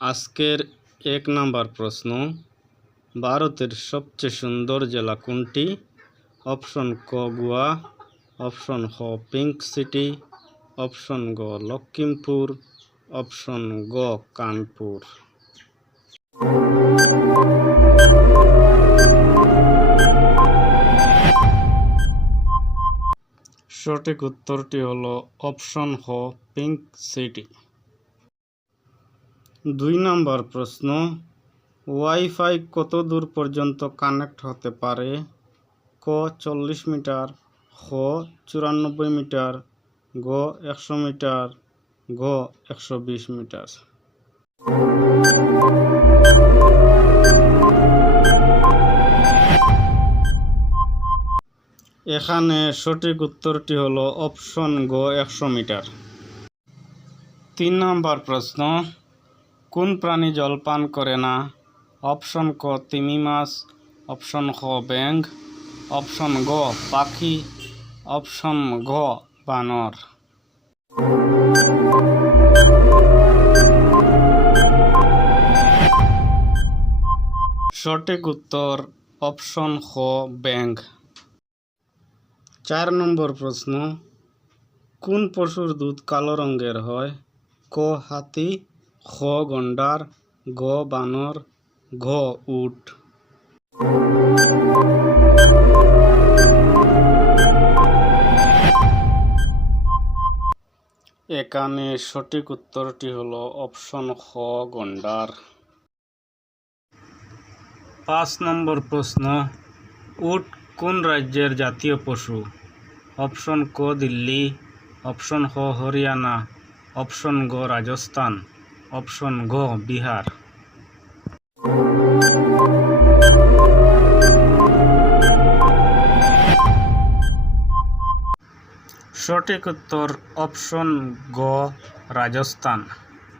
আজকের ১ নাম্বার প্রশ্ন, ভারতের সবচেয়ে সুন্দর জেলা কোনটি? অপশন ক গোয়া, অপশন খ পিঙ্ক সিটি, অপশন গ লখিমপুর, অপশন গ কানপুর। সঠিক উত্তরটি হলো অপশন খ পিঙ্ক সিটি। ২ নাম্বার প্রশ্ন, ওয়াইফাই কত দূর পর্যন্ত কানেক্ট হতে পারে? ক ৪০ মিটার, খ ৯৪ মিটার, গ ১০০ মিটার, ঘ ১২০ মিটার। এখানে সঠিক উত্তরটি হলো অপশন গ ১০০ মিটার। ৩ নাম্বার প্রশ্ন, কোন প্রাণী জল পান করে না? অপশন ক তিমি মাছ, অপশন খ ব্যাঙ, অপশন গ পাখি, অপশন ঘ বানর। সঠিক উত্তর অপশন খ ব্যাঙ। ৪ নম্বর প্রশ্ন, কোন পশুর দুধ কালো রঙের হয়? ক হাতি, খ গন্ডার, গ বানর, ঘ উট। এখানে সঠিক উত্তরটি হলো অপশন খ গন্ডার। ৫ নম্বর প্রশ্ন, উট কোন রাজ্যের জাতীয় পশু? অপশন ক দিল্লি, অপশন খ হরিয়ানা, অপশন গ রাজস্থান, অপশন ঘ বিহার। সঠিক উত্তর অপশন গ রাজস্থান।